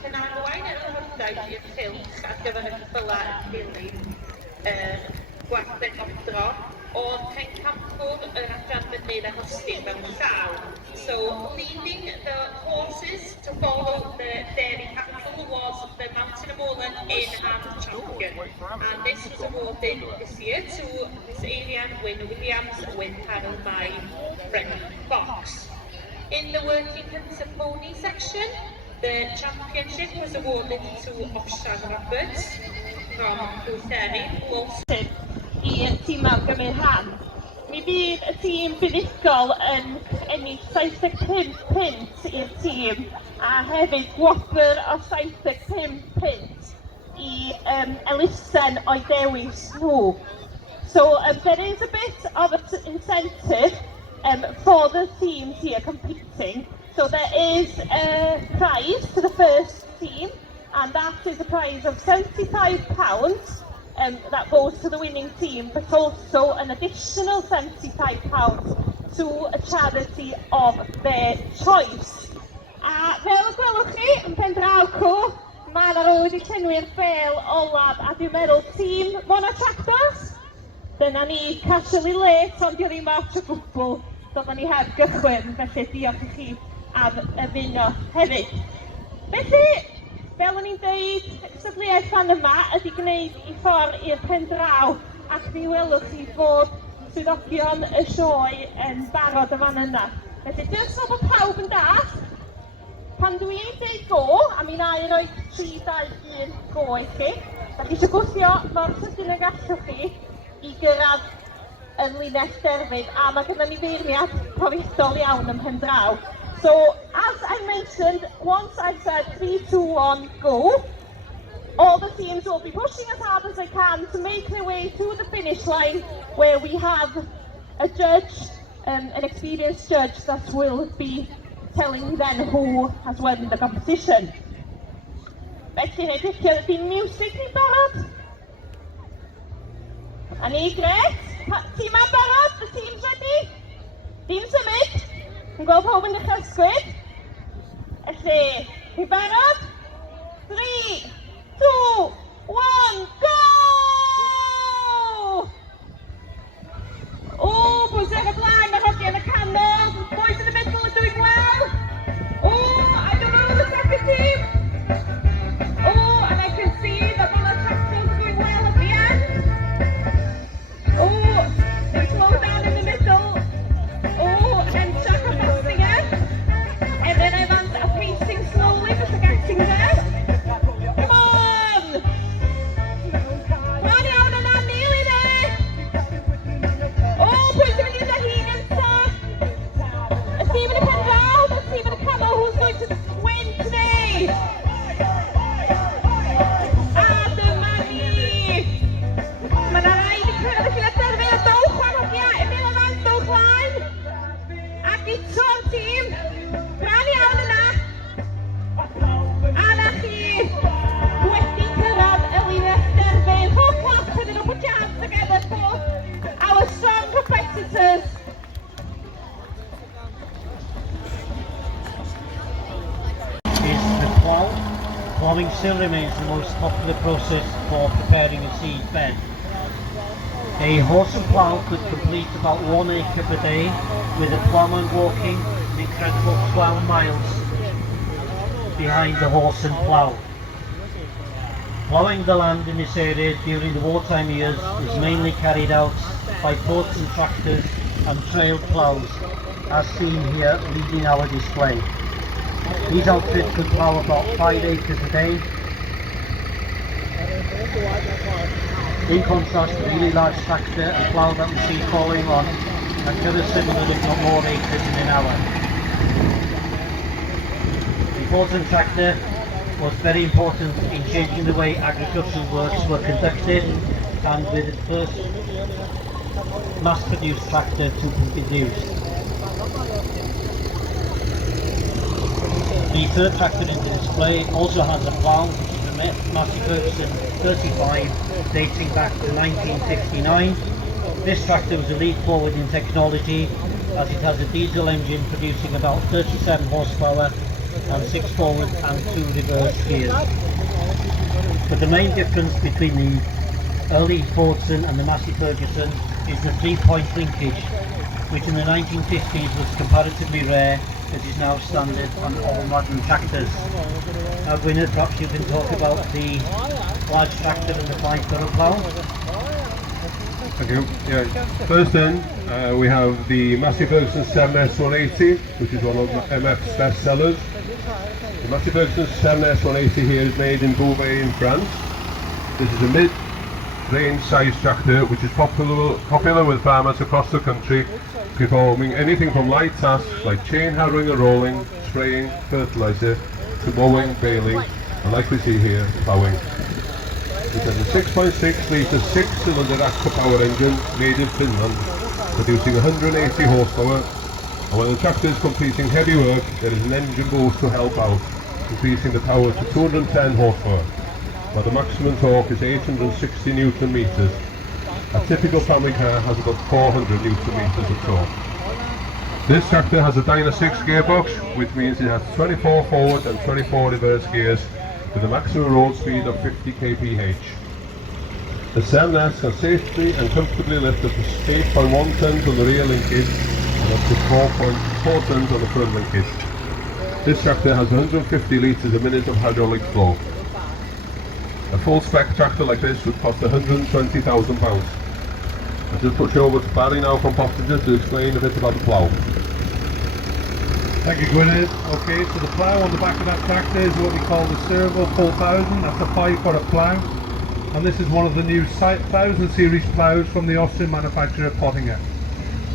Can arwain ar y hwrdau i'r cylch ar gyfer y ceffylau dilyn gwartheg o'r pencampwr yr adran mynydd a hostyn mewn llaw. So, leading the horses to follow the dairy cattle was the Mountain of Moreland in-hand champion. And this was awarded this year to Miss Adrian Wynne Williams with Gwalchmai Freddie Fox. In the working pony section, the championship was awarded to Osian Roberts from Gwlchmai, Gloucester. I'r tîm am gymryd rhan. Mi fydd y tîm buddugol yn ennill 75 pint i'r tîm a hefyd gwobr o 75 pint I elusen o'i dewis nhw. So there is a bit of an incentive for the teams here competing. So there is a prize to the first team, and that is a prize of £75 that goes to the winning team, but also an additional £75 to a charity of their choice. A fel y gwelwch chi, yn pen draw cw, mae yna rhywun wedi llenwi'r bêl olaf, a dwi'n meddwl tîm Mona Tractors. Dyna ni casually late, ond dwi'n ddim ots o gwbl. Doedden ni heb gychwyn, felly diolch I chi am ymuno hefyd. Felly, fel o'n i'n dweud, y sefydliaeth fan yma ydy gwneud I ffordd i'r pen draw ac mi welwch chi fod swyddogion y sioe yn barod y fan yna. Felly, jyst so bod pawb yn dall, pan dwi'n dweud go, a mi na I roi 3, 2, 1 go I chi, da chi eisiau gwthio mor sydyn y gallwch chi I gyrraedd yn linell derfyd, a mae gyda ni feirniad profiadol iawn ym pen draw. So, as I mentioned, once I've said 3, 2, 1, go, all the teams will be pushing as hard as they can to make their way to the finish line, where we have a judge, an experienced judge that will be telling then who has won the competition. Felly, edrych ydy'n music ni'n barod? A ni, gret. Tîm am barod? The team's ready? Dim symud? Yn gweld pob yn dechrau ysgwyd. Felly, chi barod? 3, 2, 1, go! O, pwys ar y blaen, mae hogi yn y canol. Boys in the middle are doing well. Oh, I don't know the second team. Oh, and I can see that Mona Tractors are going well at the end. Oh, they slow down in the middle. Oh, and Jack are passing it. And then Evans are pacing slowly, but they're getting there. Come on! Come on iawn yna, nearly there. Oh, pwynt yn mynd I ddehyn ynta. Y tîm yn y pen draw, the tîm yn y canol, who's going to win today? A dyma ni. Mae yna rhaid I cyrraedd y llinell derfyn a dowch o'r hogia. Emil Evans, dowch laen. Ac ito'r tîm. Bran iawn yna. A na chi wedi cyrraedd y linell derfyn. Whole class iddyn nhw, put your hands together for our strong competitors. Is the plough. Ploughing still remains the most popular process for preparing a seed bed. A horse and plough could complete about 1 acre per day, with a ploughman walking an incredible 12 miles behind the horse and plough. Ploughing the land in this area during the wartime years is mainly carried out by boats and tractors and trail ploughs, as seen here leading our display. These outfits could plough about 5 acres a day. In contrast, the really large tractor and plough that we see following on can cover similar if not more acres in an hour. The important tractor was very important in changing the way agricultural works were conducted, and with the first mass-produced tractor to be produced. The third tractor in the display also has a plough, which is a Massey Ferguson 35 dating back to 1959. This tractor was a leap forward in technology, as it has a diesel engine producing about 37 horsepower and 6 forward and 2 reverse gears. But the main difference between the early Fordson and the Massey Ferguson is the 3-point linkage, which in the 1950s was comparatively rare, as is now standard on all modern tractors. Now Gwynedd, perhaps you can talk about the large tractor and the 5-furrow plough. Thank you. Yeah. First in, we have the Massey Ferguson 7S 180, which is one of MF's best sellers. The Massey Ferguson 7S 180 here is made in Beauvais in France. This is a mid-range size tractor which is popular with farmers across the country, performing anything from light tasks like chain harrowing and rolling, spraying, fertiliser, to mowing, baling, and like we see here, ploughing. It has a 6.6 litre 6-cylinder AXA power engine made in Finland, producing 180 horsepower, and when the tractor is completing heavy work, there is an engine boost to help out, increasing the power to 210 horsepower, while the maximum torque is 860 Newton meters. A typical family car has about 400 Newton meters of torque. This tractor has a Dyna 6 gearbox, which means it has 24 forward and 24 reverse gears, with a maximum road speed of 50 kph. The 7S can safely and comfortably lift up to 8.1 tons on the rear linkage and up to 4.4 tons on the front linkage. This tractor has 150 litres a minute of hydraulic flow. A full spec tractor like this would cost £120,000. I'll just push over to Barry now from Pottinger to explain a bit about the plough. Thank you, Gwynedd. Okay, so the plough on the back of that tractor is what we call the Servo 4000. That's a 5-footer plough, and this is one of the new 1000 series ploughs from the Austrian manufacturer Pottinger.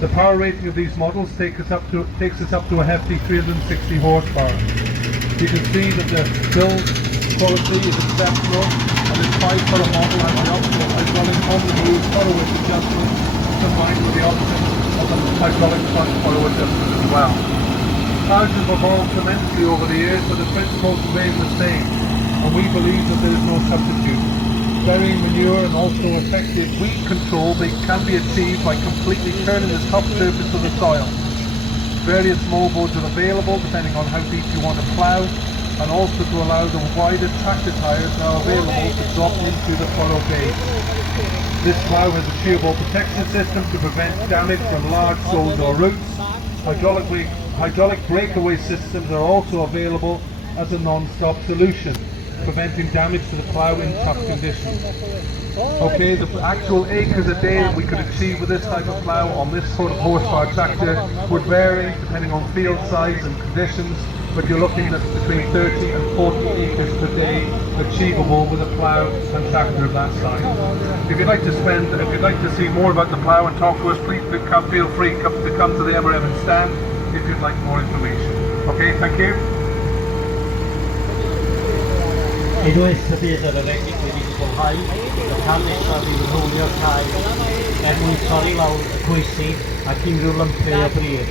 The power rating of these models takes us up to a hefty 360 horsepower. You can see that the build quality is exceptional, and this 5-footer model has the option of hydraulic on-the-move throttle width adjustment combined with the option of the hydraulic front throttle adjustment as well. Ploughs have evolved tremendously over the years, but the principles remain the same, and we believe that there is no substitute. Burying manure and also effective weed control can be achieved by completely turning the top surface of the soil. Various mow modes are available depending on how deep you want to plough, and also to allow the wider tractor tyres now available to drop into the furrow base. This plough has a shear ball protection system to prevent damage from large soles or roots. Hydraulic breakaway systems are also available as a non-stop solution, preventing damage to the plough in tough conditions. Okay, the actual acres a day that we could achieve with this type of plough on this sort of horsepower tractor would vary depending on field size and conditions, but you're looking at between 30 and 40 acres per day achievable with a plough and tractor of that size. If you'd like to see more about the plough and talk to us, please feel free to come to the Emerson stand if you'd like more information. Okay, thank you. Unwaith y bydd yr erennig wedi cwblhau, y can nesaf i rwlio'r cae mwyn torri lawr y coesi ac unrhyw lympau o bryd.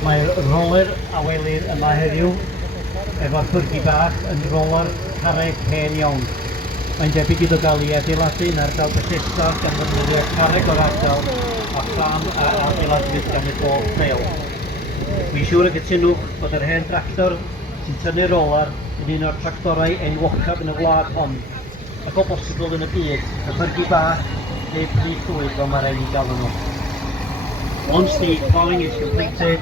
Mae'r roler awelir yma heddiw efo'r ffyrgi bach yn roler carreg hen iawn. Mae'n debyg iddo gael ei adeiladu yn ardal Bethesda gan ddefnyddio carreg o'r ardal a pham a adeiladwyd gan y bob lleol. Mae'n siŵr y gytunwch bod yr hen tractor sy'n tynnu'r roler yn un o'r tractorau enwocaf yn y wlad hon, ac o bosibl yn y byd, y ffyrgi bach neu prif llwyd fel mae'r enw galw nhw. Once the ploughing is completed,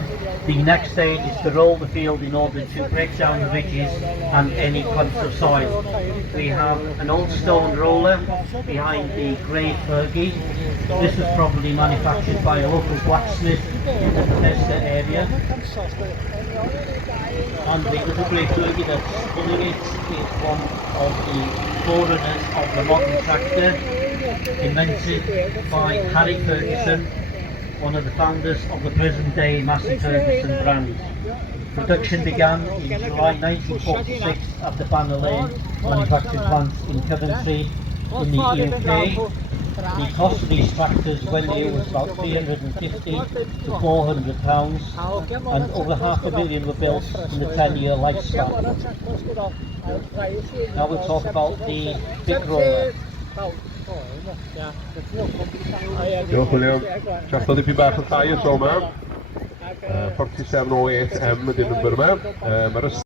the next stage is to roll the field in order to break down the ridges and any clumps of soil. We have an old stone roller behind the grey Fergie. This was probably manufactured by a local blacksmith in the Bethesda area. And the little grey Fergie that's pulling it is one of the forerunners of the modern tractor, invented by Harry Ferguson, one of the founders of the present-day Massey Ferguson brand. Production began in July 1946 at the Banner Lane manufacturing plant in Coventry in the UK. The cost of these tractors when new was about £350 to £400, and over £500,000 were built in the 10-year lifespan. Now we'll talk about the big roller. Diolch William. Tractor dipyn bach o llai y tro yma. 4708M ydy'r number yma. Mae'r